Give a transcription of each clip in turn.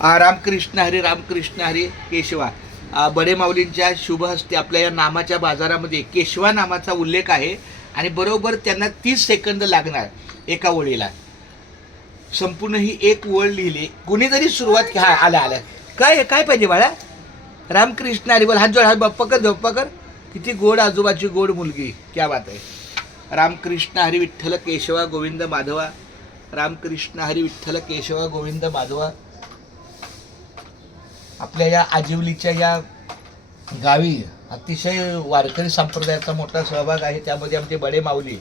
रामकृष्ण हरी केशवा. बडे माऊलींच्या शुभ हस्ते आपल्या या नामाच्या बाजारामध्ये केशवा नामाचा उल्लेख आहे आणि बरोबर त्यांना 30 सेकंद लागणार एका ओळीला. संपूर्ण ही एक ओळ लिहिली. कुणीतरी सुरुवात आल्या काय काय पाहिजे बाळा? रामकृष्ण हरी बोल. हात जोड, हात पकड. किती गोड आजोबाची गोड मुलगी. क्या बात आहे. रामकृष्ण हरी विठ्ठल केशवा गोविंद माधवा. रामकृष्ण हरी विठ्ठल केशवा गोविंद माधवा. आपल्या या आजिवलीच्या या गावी अतिशय वारकरी संप्रदायाचा मोठा सहभाग आहे. त्यामध्ये आमचे बडे माऊली,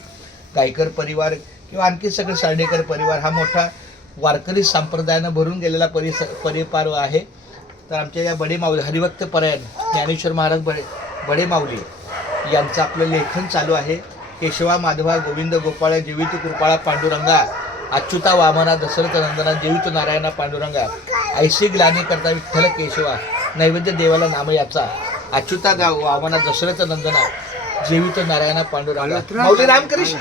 गायकर परिवार किंवा आणखी सगळे सार्डेकर परिवार हा मोठा वारकरी संप्रदायानं भरून गेलेला परिवार आहे. तर आमच्या या बडे माऊली हरिभक्त परायण ज्ञानेश्वर महाराज बडे माऊली यांचं आपलं लेखन चालू आहे. केशवा माधवा गोविंद गोपाळ जीवित कृपाळा पांडुरंगा अच्युता वामना दशरथ नंदना जीवित नारायणा पांडुरंगा ऐशी ग्लानी करता विठ्ठल केशवा नैवेद्य देवाला नाम याचा अच्युता वामना दशरथ नंदना जीवित नारायणा पांडुरंगा. माऊली रामकृष्ण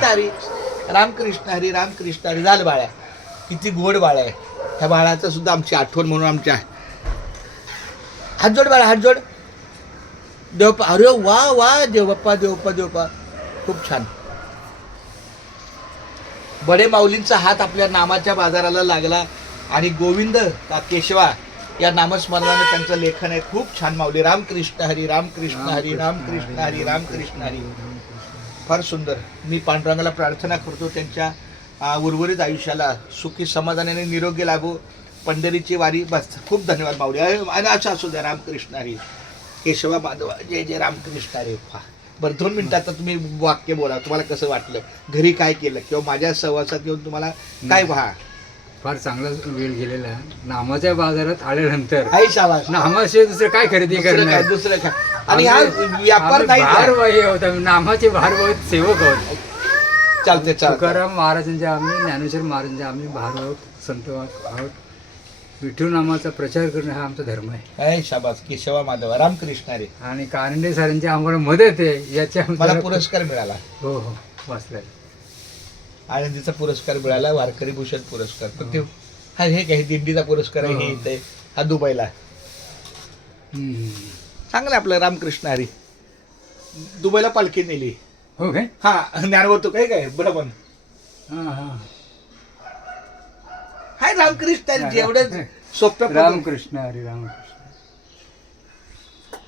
हरी झालं बाळ्या. किती गोड बाळ आहे. ह्या बाळाचं सुद्धा आमची आठवण म्हणून आमच्या हात जोड बाळा, हात जोड. देवप्पा. अरे वा देवप्पा खूप छान. बडे माऊलींचा हात आपल्या नामाच्या बाजाराला लागला आणि गोविंद केशवा या नामस्मरणाने त्यांचं लेखन आहे. खूप छान. माऊली रामकृष्ण हरी फार सुंदर. मी पांडुरंगाला प्रार्थना करतो त्यांच्या उर्वरित आयुष्याला सुखी समाधानाने निरोगी लागो. पंढरीची वारी. बस. खूप धन्यवाद माऊली. आणि असं असू द्या. रामकृष्ण हरी केशवा माधवा जय रामकृष्ण हरी. बरं 2 मिनिटात तुम्ही वाक्य बोला. तुम्हाला कसं वाटलं? घरी काय केलं किंवा माझ्या सहवासात येऊन तुम्हाला काय फार चांगला वेळ गेलेला. नामाच्या बाजारात आल्यानंतर नामाशिवाय दुसरं काय खरेदी करणार? दुसरं काय. आणि हा व्यापार भारवाही होता. नामाचे भारभाव सेवक आहोत. चालते. तुकाराम महाराजांचे आम्ही, ज्ञानेश्वर महाराजांचे आम्ही भार आहोत, संत आहोत. विठ्ठल नामाचा प्रचार करणं हा आमचा धर्म आहे. शाबास. केशवा माधवा रामकृष्ण हरी. आणि कारंडे सरांची आम्हाला मदत आहे. याच्या मला पुरस्कार मिळाला. हो वाचलाय. आनंदीचा पुरस्कार मिळाला. वारकरी भूषण पुरस्कार. पण ते हे काय दिंडीचा पुरस्कार आहे. हे इथे हा दुबईला. चांगलं आपलं रामकृष्ण हरी. दुबईला पालखी नेली. हो काय? ज्ञानवतो काय बरोबर. हाय रामकृष्ण हरी. जेवढं सोप्या रामकृष्ण हरी.